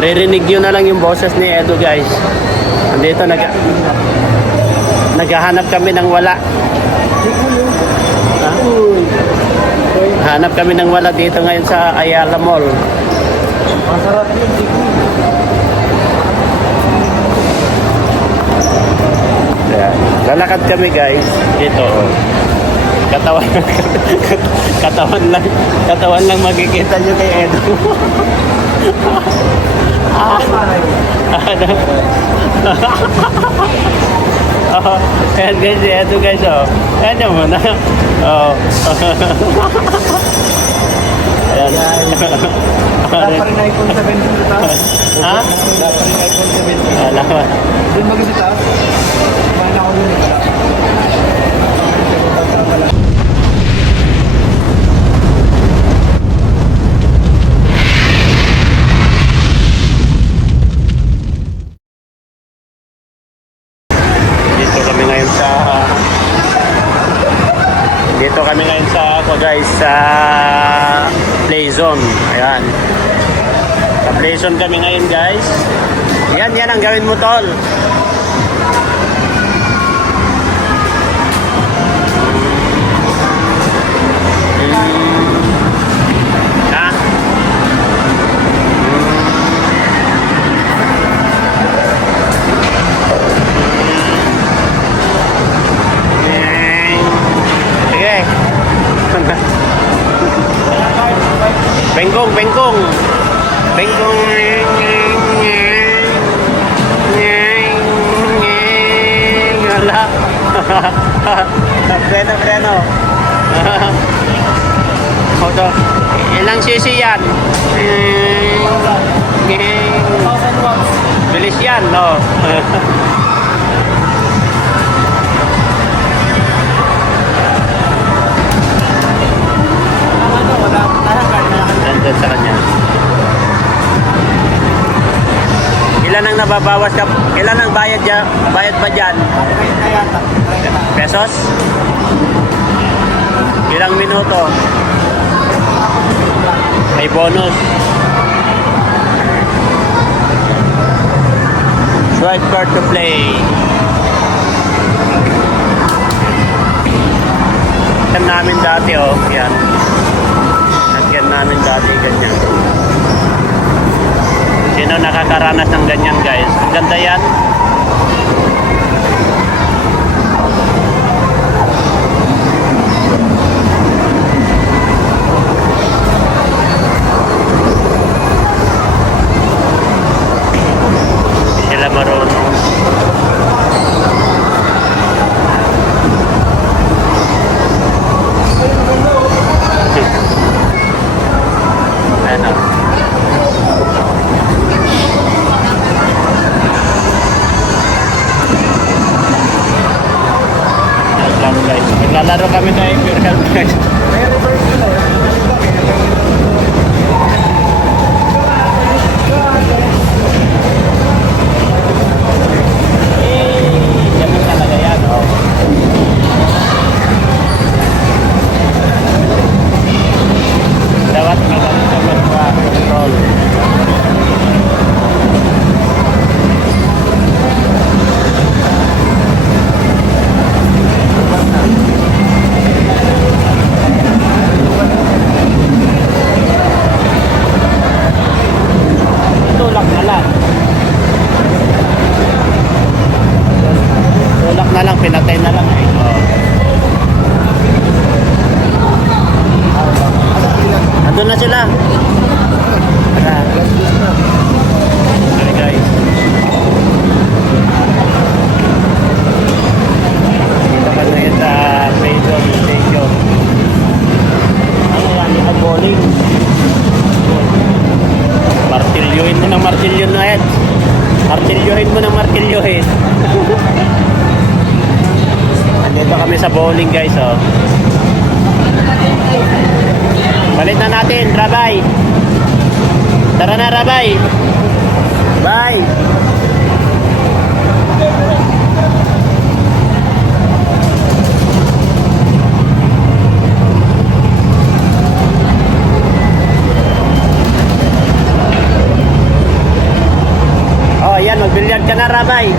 Maririnig nyo na lang yung boses ni Edo guys. Nandito naghahanap kami ng wala. Ha? Hanap kami ng wala dito ngayon sa Ayala Mall. Masarap yun, Ayan. Lalakad kami guys. Ito. Katawan katawan lang makikita nyo kay Edo. Oh, ayan guys, si Edo guys, oh. Ayan nyo muna. Oh. Ayan. Wala pa rin iPhone 17 sa taas. Ha? Wala pa rin iPhone 17. Alaman. Doon ba sa taas? Kumain ako doon. Dito kami ngayon sa ako guys sa Playzone. Ayan. Sa Playzone kami ngayon guys. Yan ang gawin mo tol. Ha? Bengkong. Bengkong. Wala. Preno. Ito. Ilang cc yan? Bilis yan, no? Nandun sa kanya. Ilan ang nababawas ka? Ilan ang bayad ba dyan? Pesos? Ilang minuto? May bonus. Swipe card to play. Yan namin dati, oh. Yan. Yan namin dati ganyan. Sino nakakaranas ng ganyan guys? Ang ganda yan. Hindi sila marunong. Ano? Guys, naglalaro kami na yung Pure Health guys. Ganun talaga yan, oh. Dapat magaling ka mag-control. Tulak na lang, pinatay na lang eh. Oh. Andun na sila. Okay guys. Dito ka na yun sa Playzone Station. Ano yan? Bowling. Martilyohin mo ng martilyo na yan. Martilyohin mo ng martilyohin. Andito kami sa bowling guys, oh. Balit na natin, Rabay. Tara na, Rabay. Bye. magbilyard ka na, Rabay.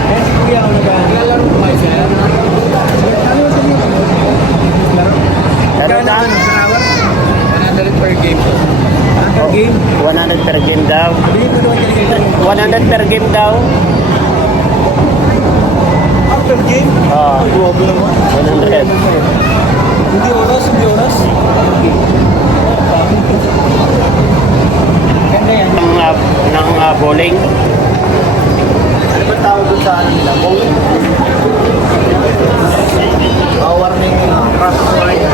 Kaya si Kuya ako naglalaro ko kayo siya. Ano sa mga laro? Laro Kaya na? naman sa hour? 100 per game. Per game? 100 per game daw. Bili ko doon talaga ito. 100 per game daw. Per game? Oo. Grabe naman. 100. Hindi oras, hindi oras. Ganda yan. Ng bowling. Ano ba tawag doon sa ano nila? Bowling? Warning crash ride.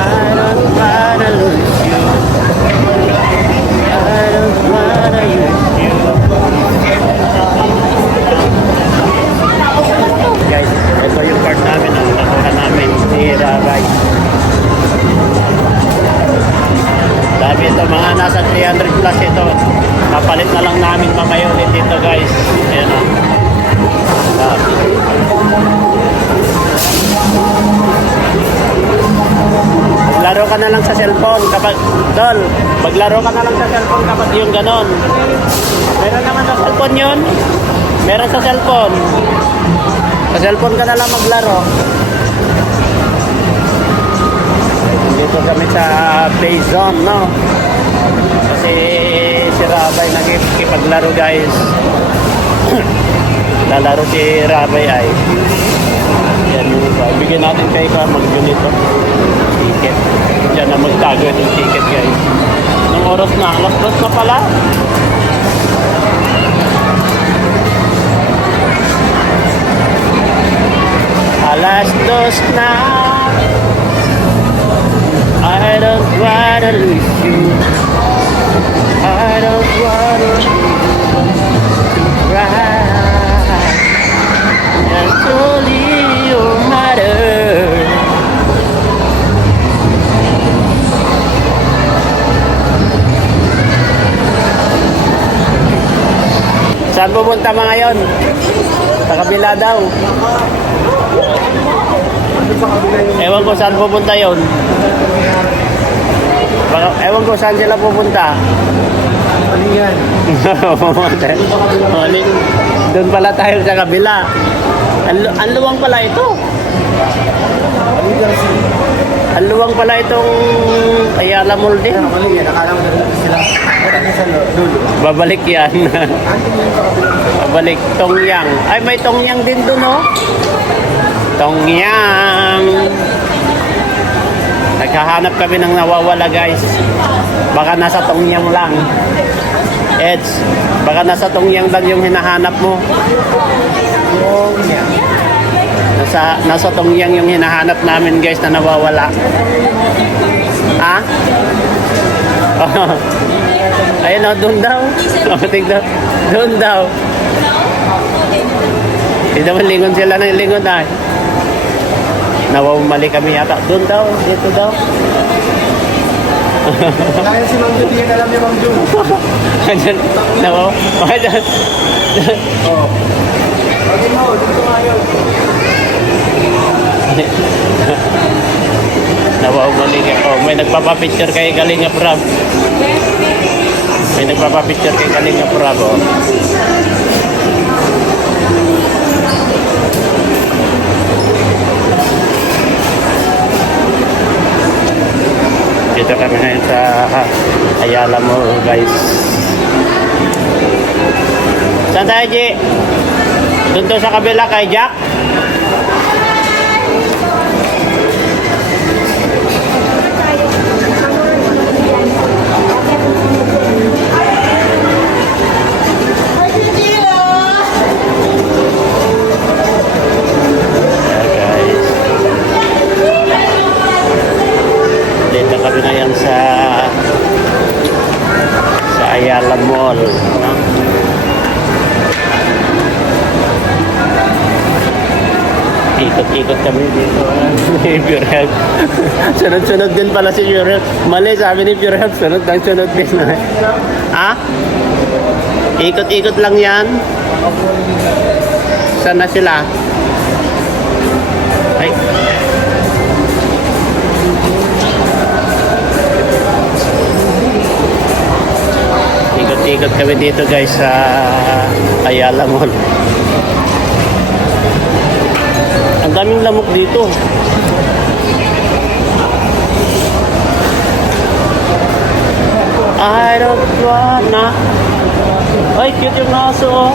I don't wanna lose you. I don't wanna use you. Guys, ito yung part namin ang nakuha namin ni Rabay. Dami ito, mga nasa 300 plus ito. Kapalit na lang namin mamaya ulit dito guys. Ayan o. Maglaro ka na lang sa cellphone kapag, Tol, maglaro ka na lang sa cellphone kapag yung ganon. Meron naman sa cellphone yun. Meron sa cellphone. Sa cellphone ka na lang maglaro. Dito kami sa play zone, no? Kasi si Rabay nakikipaglaro guys. Lalaro si Rabay ay. Yan yung iba. Bigyan natin kay ka mag-unito. Ticket. Diyan na magtago itong ticket guys. Anong oras na? Alas 2 na pala. Alas 2 na. I don't wanna lose you. I don't wanna lose you. Right. That's only your matter. Saan pupunta mga yon? Sa kabila daw. Ewan ko saan pupunta yon. Ewan ko saan sila pupunta. Ano yan? Doon pala tayo sa kabila. Ang luwang pala ito. Ano yan? Ang luwang pala itong Ayala Mall din. Ano yan? Akala mo na sila. Kaya sa dulo. Babalik yan. Ano yung sa kabila? Babalik Tongyang. Ay, may Tongyang din doon, oh. Tongyang. Naghahanap kami ng nawawala, guys. Baka nasa Tongyang lang. Eds, baka nasa Tongyang lang yung hinahanap mo. Nasa Tongyang yung hinahanap namin, guys, na nawawala. Ha? Ayun, oh, doon daw. Tignan. Doon daw. Hindi naman lingon sila ng lingon, ay. Nawawmali kami yata. Doon daw, dito daw. Kaya si Mang Jun, hindi ka alam niya Mang Jun. Diyan, nawaw. Diyan. Oo. Pag mo, dito ngayon. Nawawmali ka. Oh, may nagpapapicture kay Kalinga Prab. May nagpapapicture kay Kalinga Prab, oh. Dito kami ngayon sa Ayala Mall, guys. Saan tayo, G? Doon to sa kabila kay Jack? Dito kami ngayon sa Ayala Mall, no? Ikot-ikot kami dito. Pure Health. Sunod-sunod din pala si Pure Health. Mali, sabi ni Pure Health, sunod din. Ha? Ikot-ikot lang yan. Saan na sila? Ay. Ikot-ikot kami dito guys sa Ayala Mall. Ang daming lamok dito. I don't wanna. Ay, cute yung aso oh.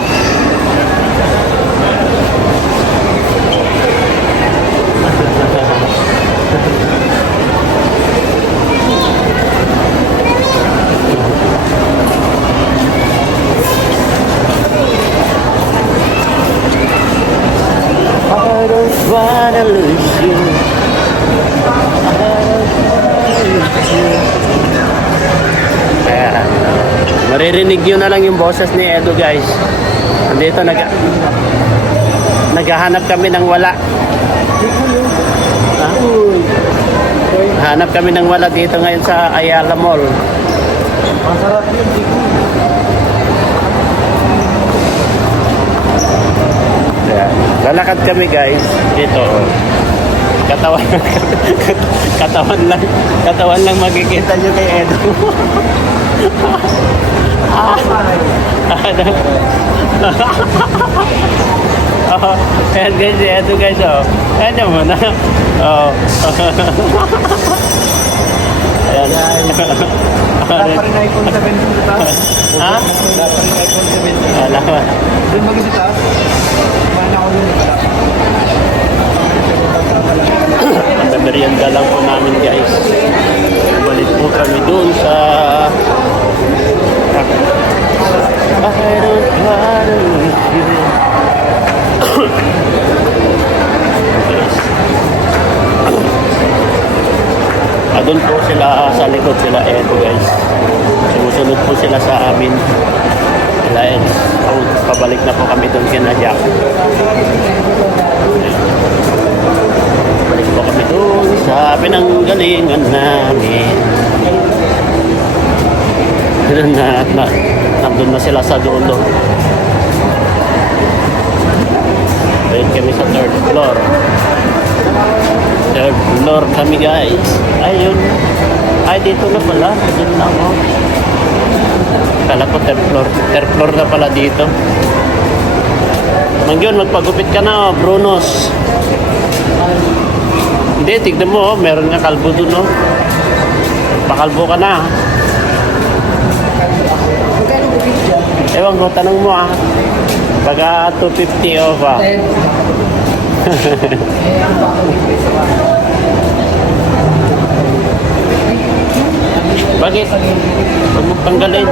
I don't wanna lose you. I don't wanna lose you. Ayan. Maririnig nyo na lang yung boses ni Edo guys. Andito naghahanap kami ng wala. Ha? Hanap kami ng wala dito ngayon sa Ayala Mall. Masarap yun, Chico. Ayan. Lalakad kami guys. Dito. Katawan lang makikita nyo kay Edo. Oh, ayan guys, Edo guys oh. Ayan mo na. Oh. Ayan. Wala pa rin iPhone 17 sa taas. Ha? Wala pa rin iPhone 17. Wala ba? Doon mag-isa taas. Kumain ako doon. Merienda lang po namin guys. Balik po kami doon sa I don't wanna lose you. Doon po sila sa likod sila Edo guys. Sumusunod po sila sa amin. Sila Edo. Pabalik na po kami doon kina Jack. Balik po kami doon sa pinanggalingan namin. Nandun na sila sa dulo. Ayun kami sa third floor. Third floor kami guys. Ayun. Ay dito na pala. Ayun lang oh. Kala ko third floor. Third floor na pala dito. Mangyon, magpagupit ka na oh, Brunos. Hindi, tignan mo oh. Meron nga kalbo dun oh. Pakalbo ka na. Magkano ko dyan? Ewan ko, tanong mo ah. Baga 250 off ah. Bakit? Huwag mo tanggalin.